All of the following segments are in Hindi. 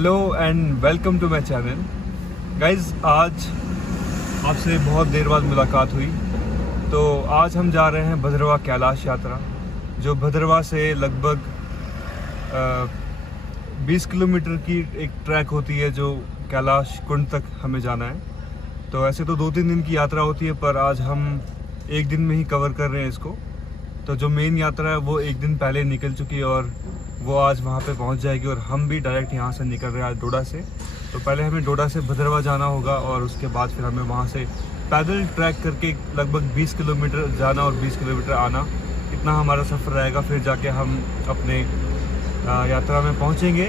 Hello and welcome to my channel guys. आज आपसे बहुत देर बाद मुलाकात हुई। तो आज हम जा रहे हैं भद्रवाह कैलाश यात्रा, जो भद्रवाह से लगभग 20 किलोमीटर की एक ट्रैक होती है जो कैलाश कुंड तक हमें जाना है। तो ऐसे तो 2-3 दिन की यात्रा होती है, पर आज हम एक दिन में ही कवर कर रहे हैं इसको। तो जो मेन यात्रा है वो एक दिन पहले निकल चुकी है और वो आज वहाँ पे पहुँच जाएगी, और हम भी डायरेक्ट यहाँ से निकल रहे हैं आज डोडा से। तो पहले हमें डोडा से भद्रवाह जाना होगा और उसके बाद फिर हमें वहाँ से पैदल ट्रैक करके लगभग 20 किलोमीटर जाना और 20 किलोमीटर आना, इतना हमारा सफ़र रहेगा। फिर जाके हम अपने यात्रा में पहुँचेंगे।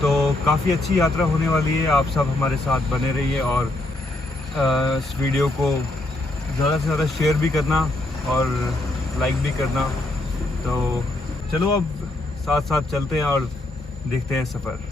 तो काफ़ी अच्छी यात्रा होने वाली है, आप सब हमारे साथ बने रहिए और इस वीडियो को ज़्यादा से ज़्यादा शेयर भी करना और लाइक भी करना। तो चलो अब साथ साथ चलते हैं और देखते हैं सफ़र।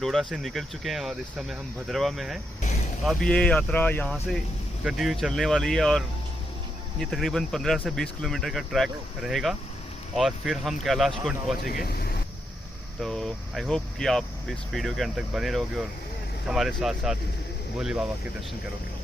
डोडा से निकल चुके हैं और इस समय हम भद्रवाह में हैं। अब ये यात्रा यहाँ से कंटिन्यू चलने वाली है और ये तकरीबन 15 से 20 किलोमीटर का ट्रैक रहेगा और फिर हम कैलाश कुंड पहुँचेंगे। तो आई होप कि आप इस वीडियो के अंत तक बने रहोगे और हमारे साथ साथ भोले बाबा के दर्शन करोगे।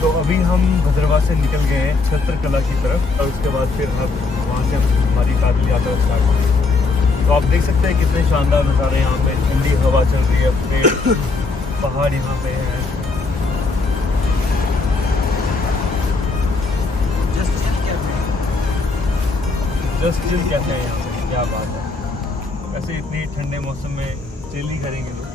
तो अभी हम भद्रवाह से निकल गए हैं छत्रकला की तरफ और उसके बाद फिर हम वहाँ से हमारी पैदल यात्रा स्टार्ट होगी। तो आप देख सकते हैं कितने शानदार नज़ारे यहाँ पे, ठंडी हवा चल रही है, पेड़ पहाड़ यहाँ पे है। जस्ट चिल कहते हैं यहाँ पे, क्या बात है। वैसे इतनी ठंडे मौसम में चिल ही करेंगे लोग।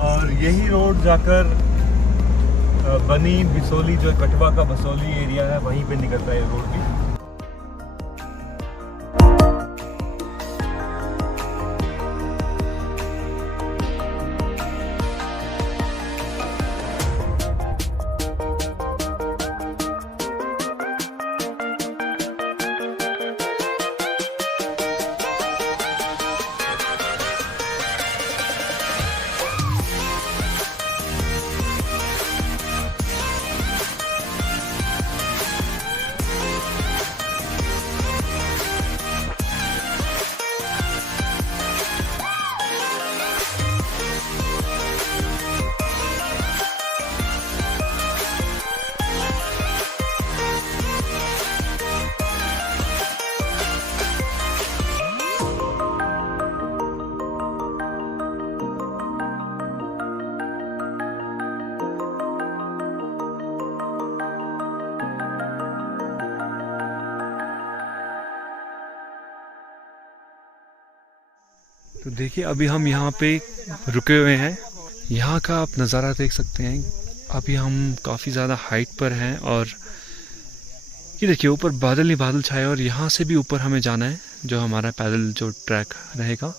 और यही रोड जाकर बनी बिसोली, जो कटवा का बसोली एरिया है, वहीं पे निकलता है रोड भी। तो देखिए अभी हम यहाँ पे रुके हुए हैं, यहाँ का आप नज़ारा देख सकते हैं। अभी हम काफ़ी ज़्यादा हाइट पर हैं और ये देखिए ऊपर बादल ही बादल छाए और यहाँ से भी ऊपर हमें जाना है, जो हमारा पैदल जो ट्रैक रहेगा।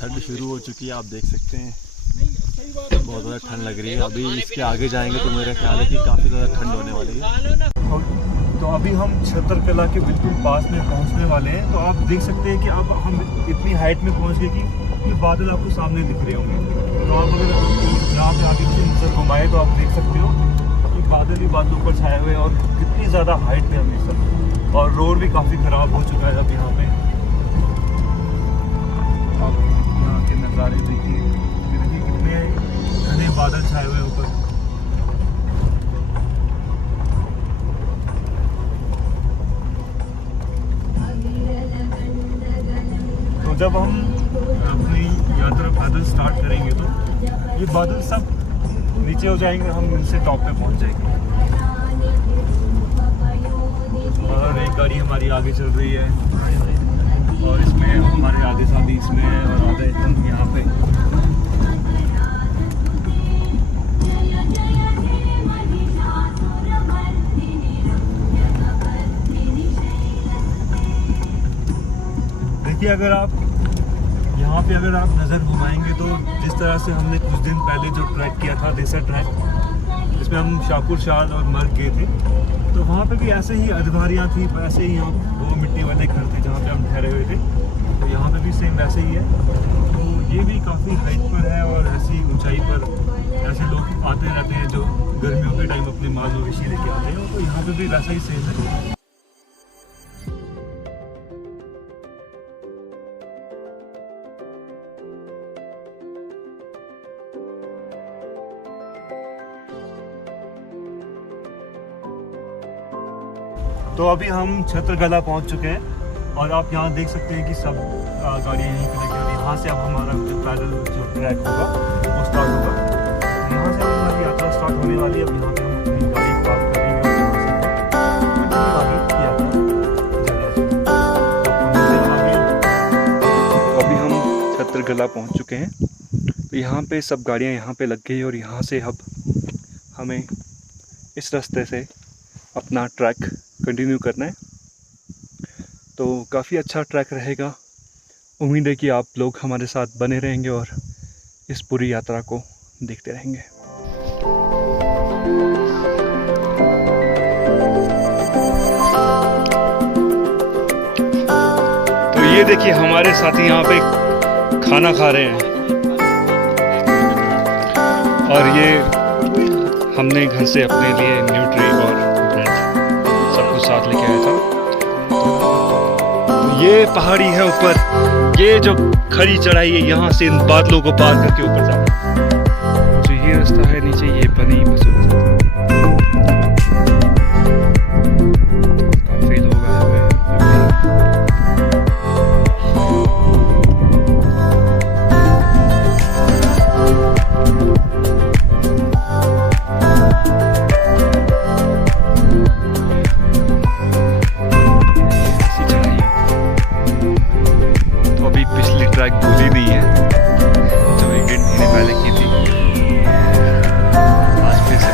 ठंड शुरू हो चुकी है, आप देख सकते हैं बहुत ज़्यादा ठंड लग रही है। अभी इसके आगे जाएंगे तो मेरा ख्याल है कि काफ़ी ज़्यादा ठंड होने वाली है। तो अभी हम छतरकला के बिल्कुल पास में पहुंचने वाले हैं। तो आप देख सकते हैं कि अब हम इतनी हाइट में पहुंच गए कि ये बादल आपको सामने दिख रहे होंगे। तो आप अगर यहाँ पे आगे से नजर घुमाए तो आप देख सकते हो कि बादल ही बादलों पर छाए हुए हैं और कितनी ज़्यादा हाइट में हम इस सब, और रोड भी काफ़ी ख़राब हो चुका है अब यहाँ पे। आप यहाँ के नज़ारे देखिए, कितने घने बादल छाए हुए ऊपर। तो जब हम अपनी यात्रा पैदल स्टार्ट करेंगे तो ये बादल सब नीचे हो जाएंगे, हम इनसे टॉप पे पहुंच जाएंगे। और एक गाड़ी हमारी आगे चल रही है और इसमें हमारे आगे साथी इसमें है और आधे हम यहाँ पे। देखिए अगर आप यहाँ पे अगर आप नज़र घुमाएंगे तो जिस तरह से हमने कुछ दिन पहले जो ट्रैक किया था, देसा ट्रैक, जिसमें हम शाहपुर शाद और मर्ग गए थे, तो वहाँ पे भी ऐसे ही अधवारियाँ थी, ऐसे ही वो मिट्टी वाले घर थे जहाँ पे हम ठहरे हुए थे। तो यहाँ पे भी सेम वैसे ही है। तो ये भी काफ़ी हाइट पर है और ऐसी ऊंचाई पर ऐसे लोग आते रहते हैं जो गर्मियों के टाइम अपने माल मवेशी लेके आते हैं। तो यहाँ पे भी वैसा ही सेम है। तो अभी हम छतरकला पहुंच चुके हैं और आप यहाँ देख सकते हैं कि सब गाड़ियाँ यहीं पे लगी हुई। यहाँ से अब हमारा जो पैदल जो ट्रैक होगा वो स्टार्ट होगा। यहाँ से हमारी यात्रा स्टार्ट होने वाली है। अब यहाँ पे हम अपनी गाड़ी पार्क करेंगे और आगे यात्रा तो अभी हम छतरकला पहुँच चुके हैं। तो यहाँ पे सब गाड़ियाँ यहाँ पे लग गई और यहाँ से अब हमें इस रास्ते से अपना ट्रैक कंटिन्यू करना है। तो काफ़ी अच्छा ट्रैक रहेगा। उम्मीद है कि आप लोग हमारे साथ बने रहेंगे और इस पूरी यात्रा को देखते रहेंगे। तो ये देखिए हमारे साथी यहाँ पे खाना खा रहे हैं और ये हमने घर से अपने लिए न्यूट्री और सब कुछ साथ लेके आया था। तो ये पहाड़ी है ऊपर, ये जो खड़ी चढ़ाई है यहाँ से इन बादलों को पार करके ऊपर जाना है। जो ये रास्ता है नीचे ये बनी बस काफी लोग आए हुए हैं। ट्रैक भूली नहीं है जो 1-1.5 महीने पहले की थी, आज फिर से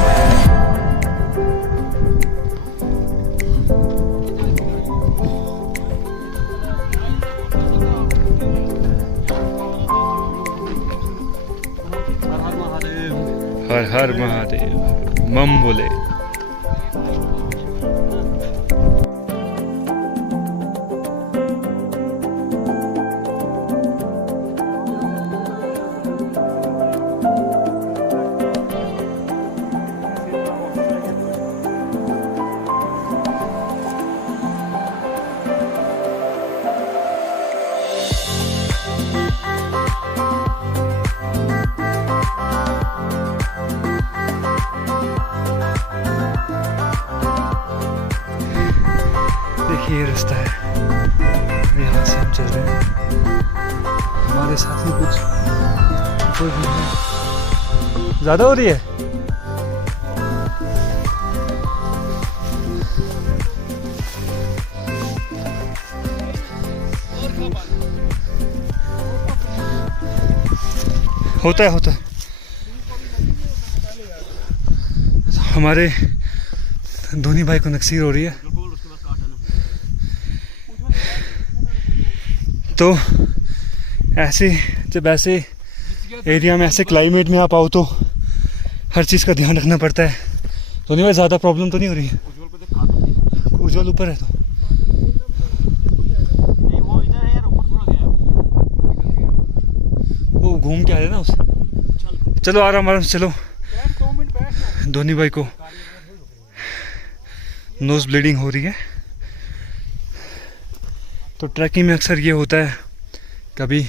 हर हर महादेव मम बोले। ये रास्ता है, यहाँ से हम चल रहे हैं। हमारे साथ ही कुछ कोई भी है। ज़्यादा हो रही है। होता है। हमारे धोनी भाई को नक्सीर हो रही है, तो ऐसे जब ऐसे एरिया में ऐसे क्लाइमेट में आप आओ तो हर चीज़ का ध्यान रखना पड़ता है। धोनी भाई ज़्यादा प्रॉब्लम तो नहीं हो रही है? उज्ज्वल ऊपर है तो वो घूम के आ रहे ना उसे। चलो आराम से चलो। धोनी भाई को नोज ब्लीडिंग हो रही है। तो ट्रैकिंग में अक्सर ये होता है, कभी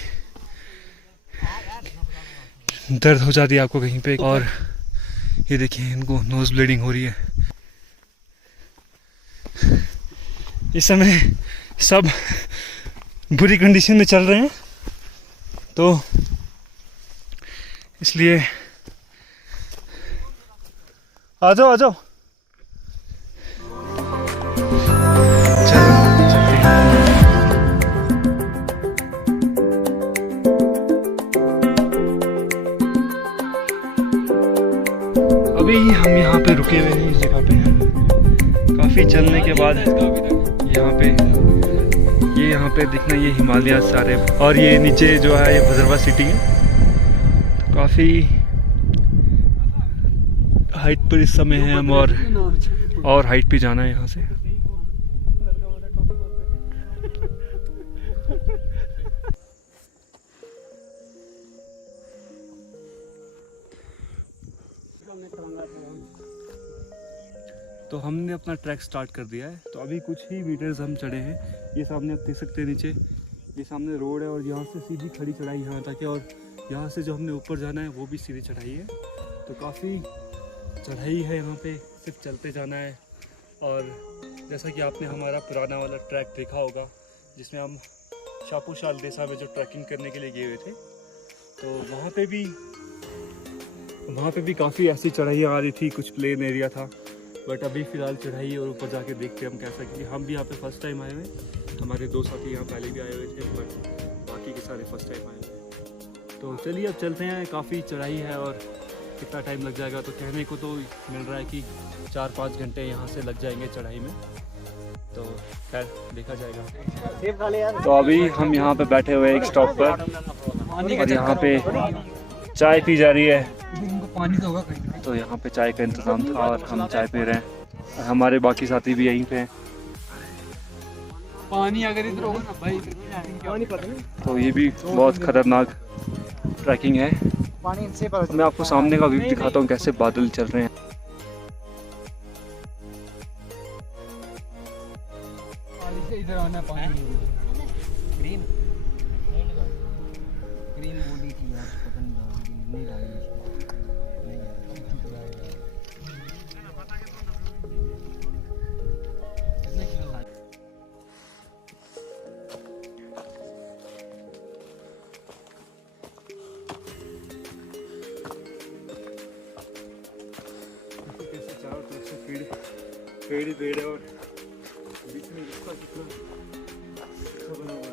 दर्द हो जाती है आपको कहीं पे, और ये देखिए इनको नोज ब्लीडिंग हो रही है। इस समय सब बुरी कंडीशन में चल रहे हैं, तो इसलिए आ जाओ चलो चलते हैं। अभी हम यहाँ पे रुके हुए हैं, इस जगह पे हैं। काफ़ी चलने के बाद यहाँ पे दिखना ये हिमालय सारे, और ये नीचे जो है ये भद्रवा सिटी है। तो काफ़ी हाइट पर इस समय है हम, और हाइट पे जाना है यहाँ से। तो हमने अपना ट्रैक स्टार्ट कर दिया है। तो अभी कुछ ही मीटर्स हम चढ़े हैं। ये सामने आप देख सकते हैं नीचे, ये सामने रोड है, और यहाँ से सीधी खड़ी चढ़ाई यहाँ तक है, और यहाँ से जो हमने ऊपर जाना है वो भी सीधी चढ़ाई है। तो काफ़ी चढ़ाई है यहाँ पे, सिर्फ चलते जाना है। और जैसा कि आपने हमारा पुराना वाला ट्रैक देखा होगा, जिसमें हम शापूशाल देसा में जो ट्रैकिंग करने के लिए गए हुए थे, तो वहाँ पे भी काफ़ी ऐसी चढ़ाई आ रही थी, कुछ प्लेन एरिया था। बट अभी फ़िलहाल चढ़ाई और ऊपर जाके देखते हैं हम कैसा, क्योंकि हम भी यहाँ पे फर्स्ट टाइम आए हुए हैं। हमारे दो साथी यहाँ पहले भी आए हुए थे, बट बाकी के सारे फर्स्ट टाइम आए हुए हैं। तो चलिए अब चलते हैं। काफ़ी चढ़ाई है और कितना टाइम लग जाएगा, तो कहने को तो मिल रहा है कि 4-5 घंटे यहाँ से लग जाएंगे चढ़ाई में, तो खैर देखा जाएगा। तो अभी हम यहाँ पे बैठे हुए एक स्टॉप पर, और यहाँ पे चाय पी जा रही है। तो यहाँ पे चाय का इंतज़ाम था और हम चाय पी रहे हैं, और हमारे बाकी साथी भी यहीं पे हैं। पानी अगर इधर होगा ना भाई, तो ये भी बहुत खतरनाक ट्रैकिंग है। मैं आपको सामने का व्यू दिखाता हूँ, कैसे बादल चल रहे हैं। इधर आना पानी ग्रीन बोली थी यार, पता नहीं डाली। चारों तरफ से पेड़ ही पेड़ है, और बीच में रास्ता कितना अच्छा बना हुआ है।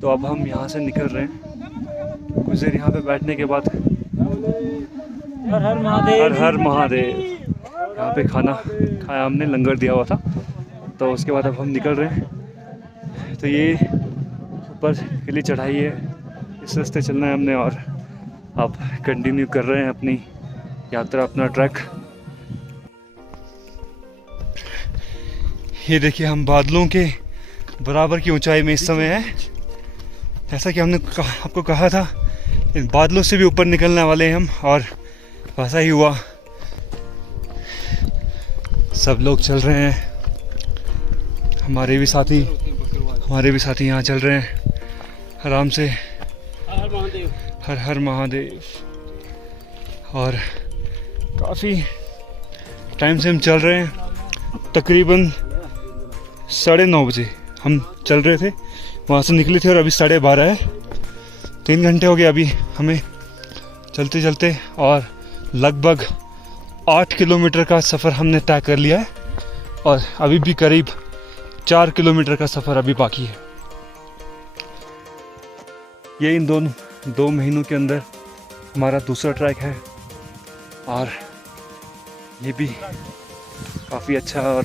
तो अब हम यहाँ से निकल रहे हैं। कुछ देर यहाँ पे बैठने के बाद हर हर महादेव, हर हर महादेव। यहाँ पे खाना खाया हमने, लंगर दिया हुआ था। तो उसके बाद अब हम निकल रहे हैं। तो ये ऊपर के लिए चढ़ाई है, इस रास्ते चलना है हमने और अब कंटिन्यू कर रहे हैं अपनी यात्रा, अपना ट्रैक। ये देखिए हम बादलों के बराबर की ऊंचाई में इस समय है। जैसा कि हमने आपको कहा था, इन बादलों से भी ऊपर निकलने वाले हैं हम, और वैसा ही हुआ। सब लोग चल रहे हैं, हमारे भी साथी यहाँ चल रहे हैं आराम से। हर हर महादेव। और काफ़ी टाइम से हम चल रहे हैं, तकरीबन 9:30 बजे हम चल रहे थे, वहाँ से निकले थे और अभी 12:30 है। 3 घंटे हो गए अभी हमें चलते चलते, और लगभग 8 किलोमीटर का सफ़र हमने तय कर लिया है, और अभी भी करीब 4 किलोमीटर का सफ़र अभी बाकी है। ये इन 2 महीनों के अंदर हमारा दूसरा ट्रैक है, और ये भी काफ़ी अच्छा है। और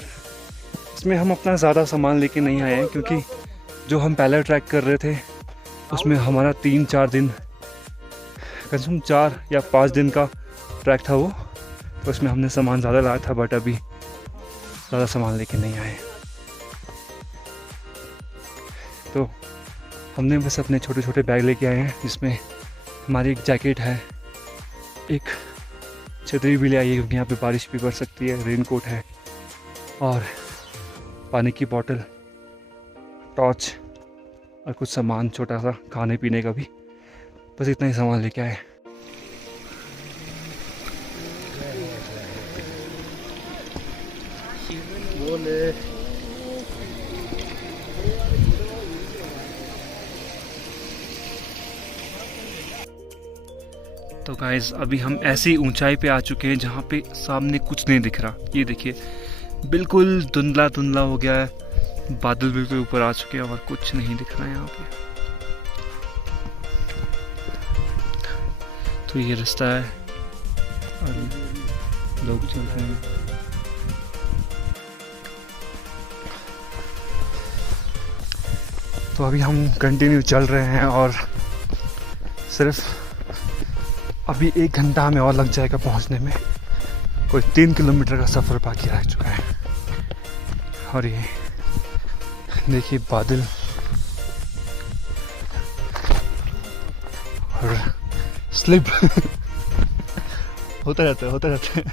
इसमें हम अपना ज़्यादा सामान लेके नहीं आए हैं, क्योंकि जो हम पहले ट्रैक कर रहे थे उसमें हमारा 3-4 दिन, कम से कम 4 या 5 दिन का ट्रैक था वो, तो उसमें हमने सामान ज़्यादा लाया था, बट अभी ज़्यादा सामान लेके नहीं आए। तो हमने बस अपने छोटे छोटे बैग लेके आए हैं, जिसमें हमारी एक जैकेट है, एक छतरी भी ले आई है क्योंकि यहाँ पे बारिश भी पड़ सकती है, रेनकोट है, और पानी की बोतल, टॉर्च और कुछ सामान छोटा सा खाने पीने का भी। बस इतना ही सामान लेके आए। तो गाइस अभी हम ऐसी ऊंचाई पे आ चुके हैं जहाँ पे सामने कुछ नहीं दिख रहा। ये देखिए बिल्कुल धुंधला धुंधला हो गया है, बादल बिल्कुल ऊपर आ चुके हैं और कुछ नहीं दिख रहा है यहाँ पे। तो ये रास्ता है और लोग चल रहे हैं। तो अभी हम कंटिन्यू चल रहे हैं और सिर्फ अभी 1 घंटा हमें और लग जाएगा पहुंचने में। कोई 3 किलोमीटर का सफ़र बाकी रह चुका है। और ये देखिए बादल और स्लिप होता रहता है।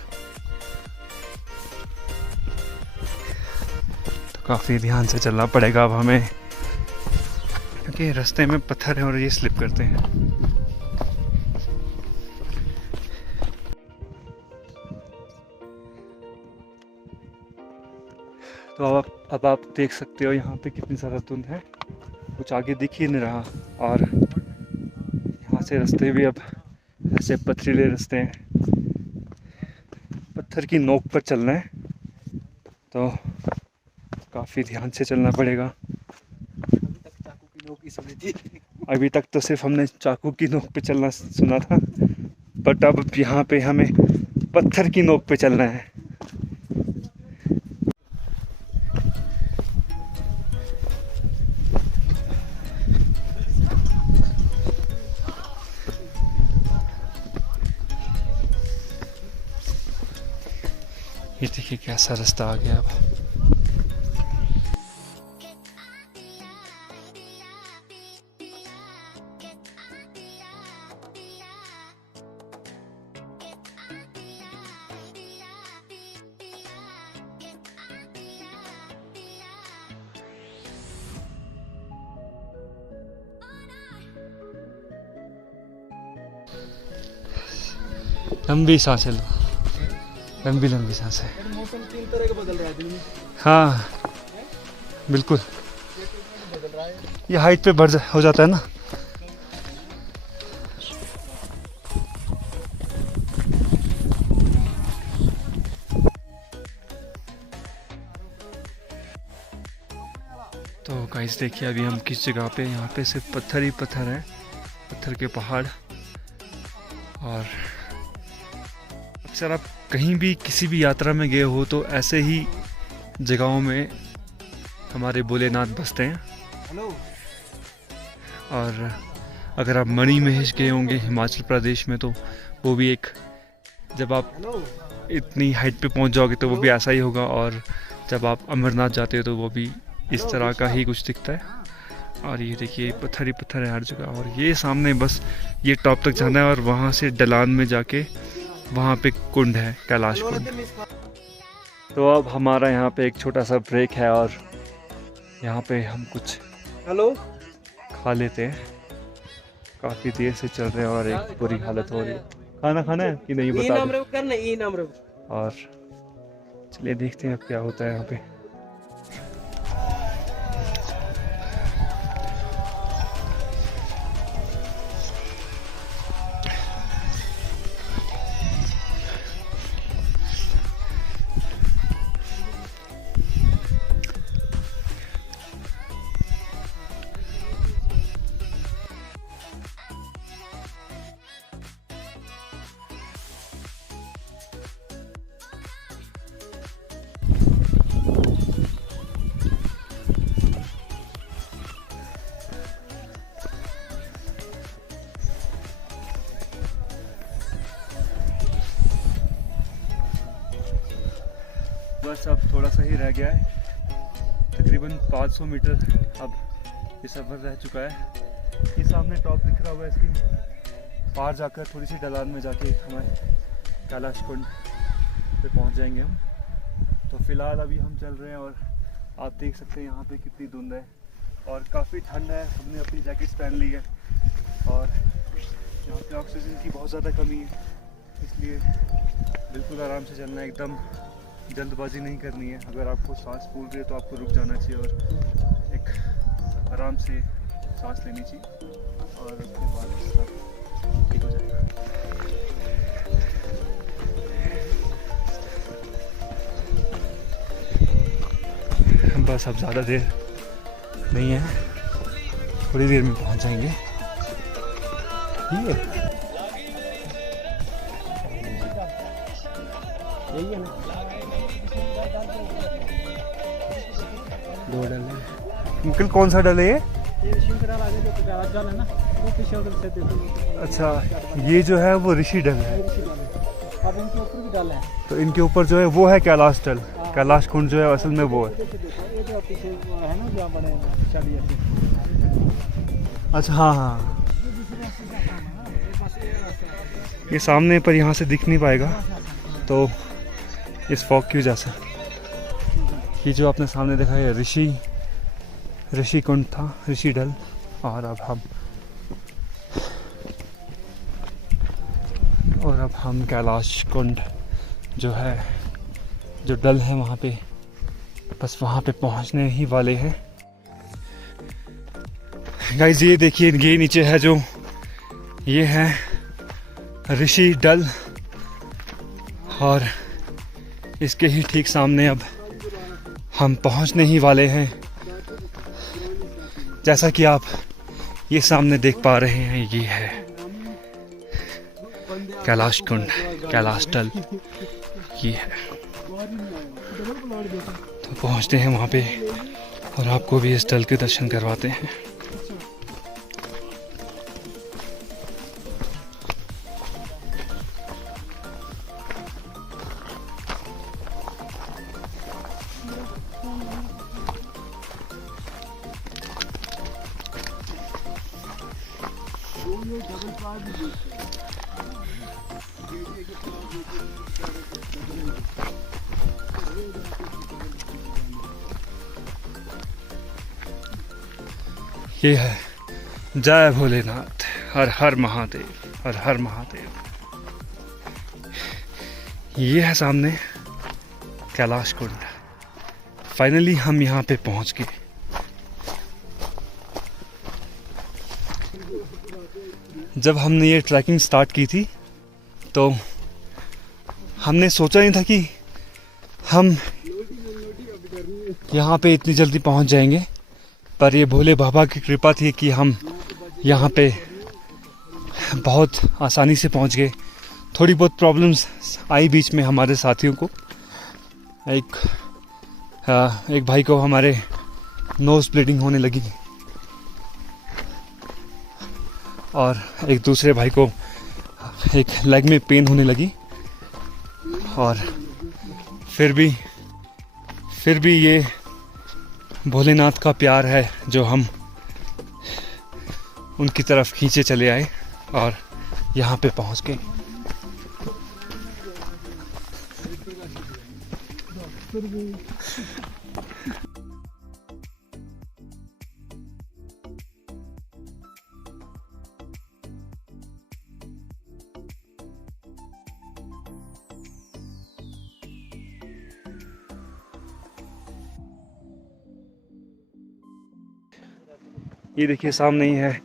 तो काफ़ी ध्यान से चलना पड़ेगा अब हमें, क्योंकि रास्ते में पत्थर है और ये स्लिप करते हैं। तो अब आप देख सकते हो यहाँ पे कितनी ज़्यादा धुंध है, कुछ आगे दिख ही नहीं रहा। और यहाँ से रास्ते भी अब ऐसे पथरीले रास्ते हैं, पत्थर की नोक पर चलना है, तो काफ़ी ध्यान से चलना पड़ेगा। अभी तक तो सिर्फ हमने चाकू की नोक पे चलना सुना था, बट अब यहाँ पे हमें पत्थर की नोक पे चलना है। ये देखिए कैसा रास्ता आ गया अब। लंबी सांसें लो, लंबी सांसें। मौसम 3 तरह का बदल रहा है। हाँ बिल्कुल, ये हाइट पे बढ़ हो जाता है ना। तो गाइस देखिए अभी हम किस जगह पे, यहाँ पे सिर्फ पत्थर ही पत्थर है, पत्थर के पहाड़। और अक्सर आप कहीं भी किसी भी यात्रा में गए हो तो ऐसे ही जगहों में हमारे भोलेनाथ बसते हैं। और अगर आप मणि महेश गए होंगे हिमाचल प्रदेश में, तो वो भी एक, जब आप इतनी हाइट पे पहुंच जाओगे तो वो भी ऐसा ही होगा। और जब आप अमरनाथ जाते हो तो वो भी इस तरह का ही कुछ दिखता है। और ये देखिए पत्थर ही पत्थर है हर जगह। और ये सामने बस ये टॉप तक जाना है और वहाँ से ढलान में जाके वहाँ पे कुंड है, कैलाश कुंड। तो अब हमारा यहाँ पे एक छोटा सा ब्रेक है और यहाँ पे हम कुछ खा लेते हैं। काफ़ी देर से चल रहे हैं और एक बुरी हालत हो रही है। खाना खाना है कि नहीं बता दो। और चलिए देखते हैं अब क्या होता है यहाँ पे। बस अब थोड़ा सा ही रह गया है, तकरीबन 500 मीटर अब ये सफ़र रह चुका है। ये सामने टॉप दिख रहा होगा, इसकी पार जाकर थोड़ी सी ढलान में जाके हमें कैलाश कुंड पे पहुंच जाएंगे हम। तो फ़िलहाल अभी हम चल रहे हैं और आप देख सकते हैं यहाँ पे कितनी धुंध है और काफ़ी ठंड है। हमने अपनी जैकेट्स पहन ली है और यहाँ पे ऑक्सीजन की बहुत ज़्यादा कमी है, इसलिए बिल्कुल आराम से चलना है, एकदम जल्दबाजी नहीं करनी है। अगर आपको सांस फूल रही है तो आपको रुक जाना चाहिए और एक आराम से सांस लेनी चाहिए और उसके बाद सब ठीक हो जाएगा। बस अब ज़्यादा देर नहीं है, थोड़ी देर में पहुंच जाएंगे। यही है ना, दो डल है। अंकल कौन सा डल है ये? डल है ना, वो पीछे उधर से। अच्छा, ये जो है वो ऋषि डल है। अब इनके ऊपर भी डल है, तो इनके ऊपर जो है वो है कैलाश डल। कैलाश कुंड जो है असल में वो है। अच्छा हाँ हाँ, ये सामने पर यहाँ से दिख नहीं पाएगा तो इस फॉग की वजह से। ये जो आपने सामने देखा है ऋषि कुंड था, ऋषि डल। और अब हम कैलाश कुंड जो है, जो डल है वहाँ पे, बस वहाँ पे पहुँचने ही वाले हैं। गाइस ये देखिए, ये नीचे है जो, ये है ऋषि डल और इसके ही ठीक सामने अब हम पहुंचने ही वाले हैं। जैसा कि आप ये सामने देख पा रहे हैं, ये है कैलाश कुंड, कैलाश डल ये है। तो पहुंचते हैं वहाँ पे और आपको भी इस डल के दर्शन करवाते हैं। ये है जय भोलेनाथ, हर हर महादेव, हर हर महादेव। ये है सामने कैलाश कुंड। फाइनली हम यहाँ पे पहुँच गए। जब हमने ये ट्रैकिंग स्टार्ट की थी तो हमने सोचा नहीं था कि हम यहाँ पे इतनी जल्दी पहुँच जाएंगे, पर ये भोले बाबा की कृपा थी कि हम यहाँ पे बहुत आसानी से पहुँच गए। थोड़ी बहुत प्रॉब्लम्स आई बीच में हमारे साथियों को। एक भाई को हमारे नोज़ ब्लीडिंग होने लगी और एक दूसरे भाई को एक लेग में पेन होने लगी, और फिर भी ये भोलेनाथ का प्यार है जो हम उनकी तरफ खींचे चले आए और यहाँ पे पहुँच गए। ये देखिए सामने ही है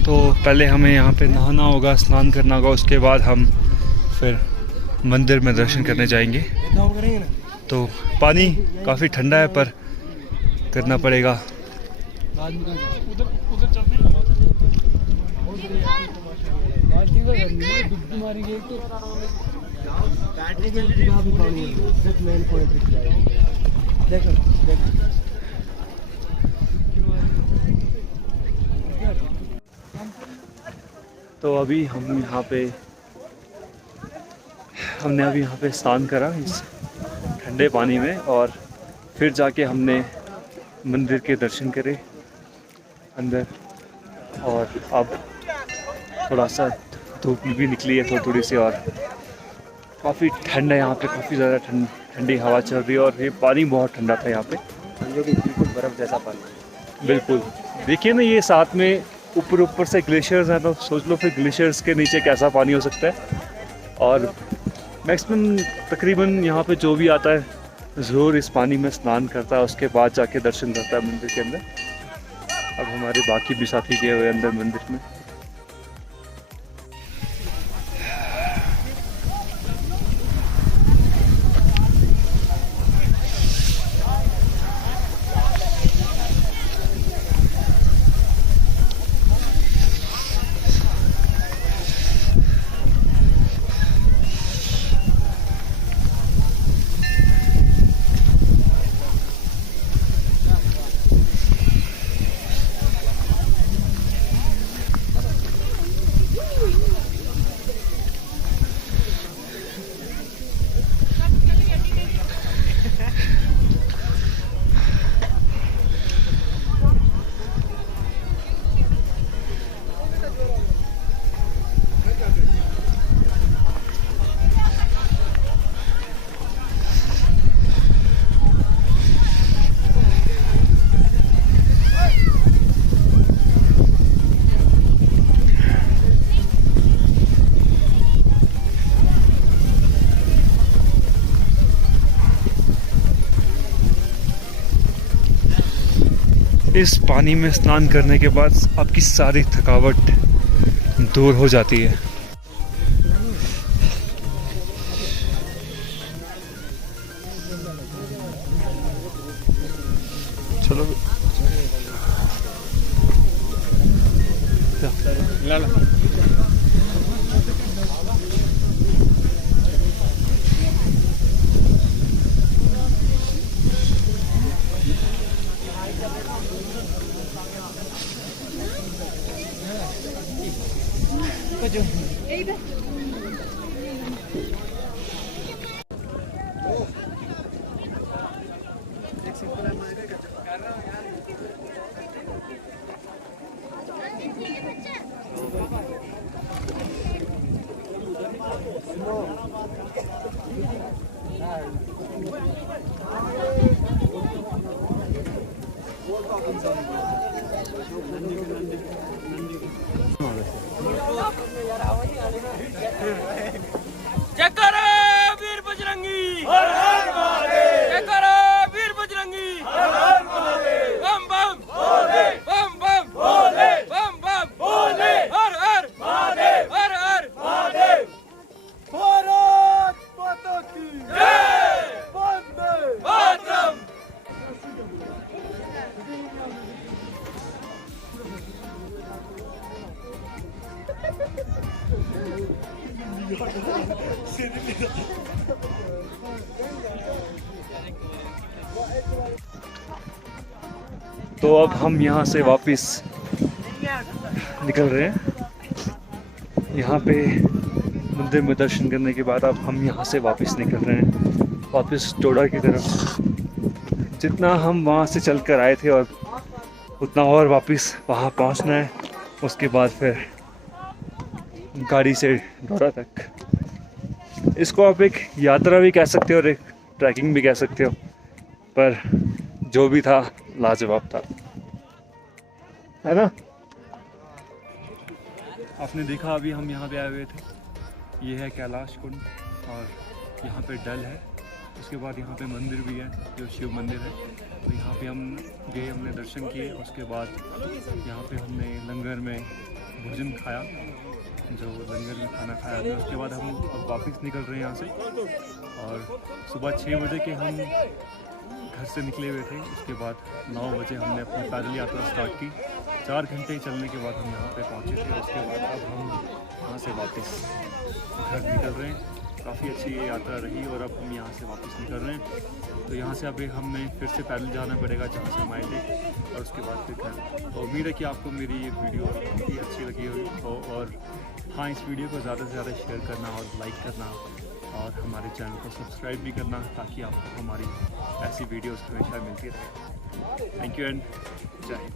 तो पहले हमें यहाँ पे नहाना होगा, स्नान करना होगा, उसके बाद हम फिर मंदिर में दर्शन करने जाएंगे। तो पानी काफ़ी ठंडा है पर करना पड़ेगा। तो अभी हमने अभी यहाँ पे स्नान करा इस ठंडे पानी में, और फिर जाके हमने मंदिर के दर्शन करे अंदर। और अब थोड़ा सा धूप भी निकली है थोड़ी सी, और काफ़ी ठंड है यहाँ पे, काफ़ी ज़्यादा ठंडी हवा चल रही है, और ये पानी बहुत ठंडा था यहाँ पे, जो कि बिल्कुल बर्फ़ जैसा पानी। बिल्कुल। देखिए ना, ये साथ में ऊपर से ग्लेशियर्स हैं, तो सोच लो फिर ग्लेशियर्स के नीचे कैसा पानी हो सकता है। और मैक्सिमम तकरीबन यहाँ पे जो भी आता है ज़रूर इस पानी में स्नान करता है, उसके बाद जाके दर्शन करता है मंदिर के अंदर। अब हमारे बाकी भी साथी गए हुए अंदर मंदिर में। इस पानी में स्नान करने के बाद आपकी सारी थकावट दूर हो जाती है। चलो तो अब हम यहाँ से वापस निकल रहे हैं। यहाँ पे मंदिर में दर्शन करने के बाद अब हम यहाँ से वापस निकल रहे हैं, वापस डोडा की तरफ। जितना हम वहाँ से चल कर आए थे और उतना और वापस वहाँ पहुँचना है। उसके बाद फिर गाड़ी से डोडा तक। इसको आप एक यात्रा भी कह सकते हो और एक ट्रैकिंग भी कह सकते हो, पर जो भी था लाजवाब था, है ना। आपने देखा अभी हम यहाँ पे आए हुए थे, ये है कैलाश कुंड और यहाँ पे डल है। उसके बाद यहाँ पे मंदिर भी है जो शिव मंदिर है। तो यहाँ पे हम गए, हमने दर्शन किए। उसके बाद यहाँ पे हमने लंगर में भोजन खाया, जो लंगर में खाना खाया था। उसके बाद हम अब वापस निकल रहे हैं यहाँ से। और सुबह 6 बजे के हम घर से निकले हुए थे। उसके बाद 9 बजे हमने अपनी पैदल यात्रा स्टार्ट की। 4 घंटे चलने के बाद हम यहाँ पे पहुँचे थे। उसके बाद अब हम यहाँ से वापस घर निकल रहे हैं। काफ़ी अच्छी ये यात्रा रही और अब हम यहाँ से वापस निकल रहे हैं। तो यहाँ से अभी हमें फिर से पैदल जाना पड़ेगा जहाँ से हम आए थे, और उसके बाद फिर घर। तो उम्मीद है कि आपको मेरी ये वीडियो काफ़ी अच्छी लगी होगी। और हाँ, इस वीडियो को ज़्यादा से ज़्यादा शेयर करना और लाइक करना और हमारे चैनल को सब्सक्राइब भी करना, ताकि आपको हमारी ऐसी वीडियोस हमेशा मिलती रहे। थैंक यू एंड जय हिंद।